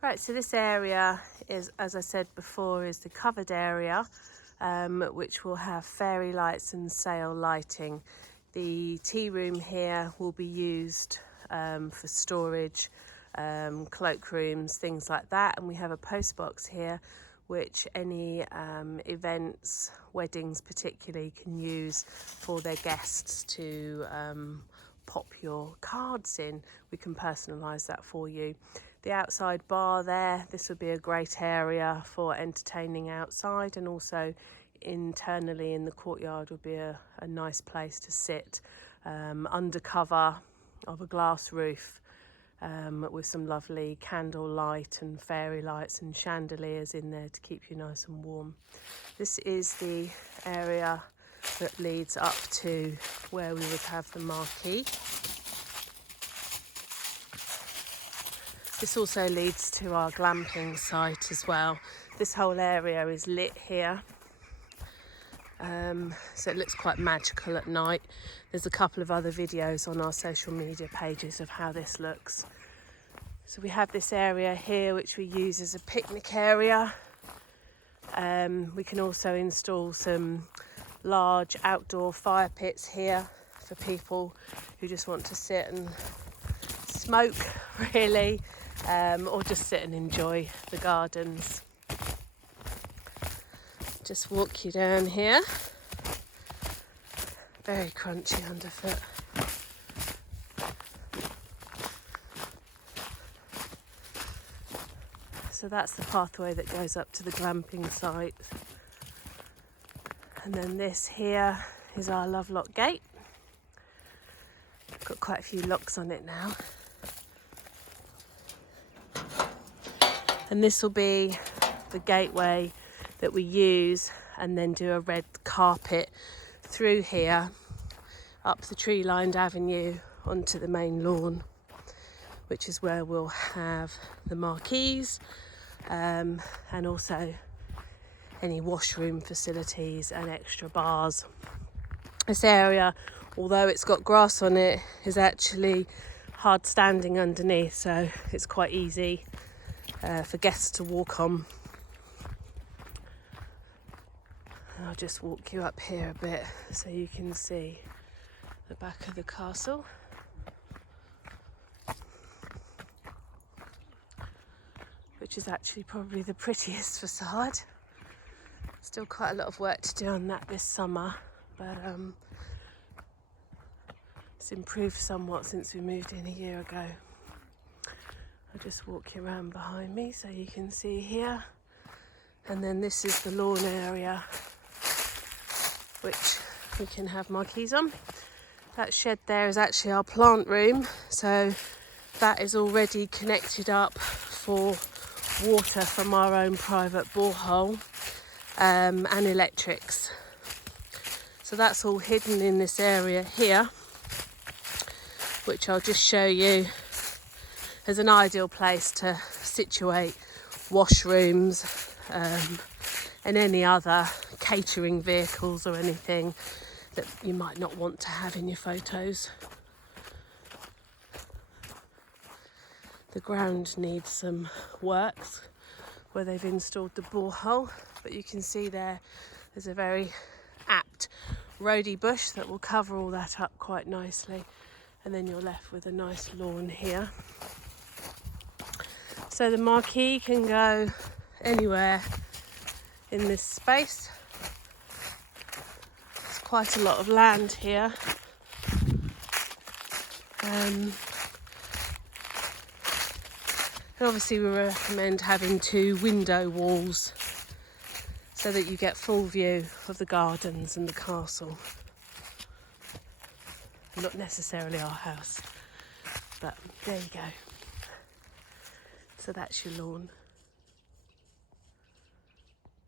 Right, so this area is, as I said before, is the covered area, which will have fairy lights and sail lighting. The tea room here will be used for storage, cloakrooms, things like that. And we have a post box here, which any events, weddings particularly, can use for their guests to pop your cards in. We can personalise that for you. The outside bar there, this would be a great area for entertaining outside, and also internally in the courtyard would be a nice place to sit under cover of a glass roof with some lovely candle light and fairy lights and chandeliers in there to keep you nice and warm. This is the area that leads up to where we would have the marquee. This also leads to our glamping site as well. This whole area is lit here, so it looks quite magical at night. There's a couple of other videos on our social media pages of how this looks. So we have this area here which we use as a picnic area. We can also install some large outdoor fire pits here for people who just want to sit and smoke, really. Or just sit and enjoy the gardens. Just walk you down here. Very crunchy underfoot. So that's the pathway that goes up to the glamping site. And then this here is our Lovelock gate. Got quite a few locks on it now. And this will be the gateway that we use, and then do a red carpet through here, up the tree-lined avenue onto the main lawn, which is where we'll have the marquees and also any washroom facilities and extra bars. This area, although it's got grass on it, is actually hard standing underneath, so it's quite easy for guests to walk on. And I'll just walk you up here a bit so you can see the back of the castle. Which is actually probably the prettiest facade. Still quite a lot of work to do on that this summer, but it's improved somewhat since we moved in a year ago. I'll just walk you around behind me so you can see here. And then this is the lawn area, which we can have marquees on. That shed there is actually our plant room, so that is already connected up for water from our own private borehole and electrics. So that's all hidden in this area here, which I'll just show you as an ideal place to situate washrooms and any other catering vehicles or anything that you might not want to have in your photos. The ground needs some works where they've installed the borehole, but you can see there's a very apt rhodey bush that will cover all that up quite nicely, and then you're left with a nice lawn here. So the marquee can go anywhere in this space. There's quite a lot of land here. And obviously we recommend having 2 window walls so that you get full view of the gardens and the castle. Not necessarily our house, but there you go. So that's your lawn.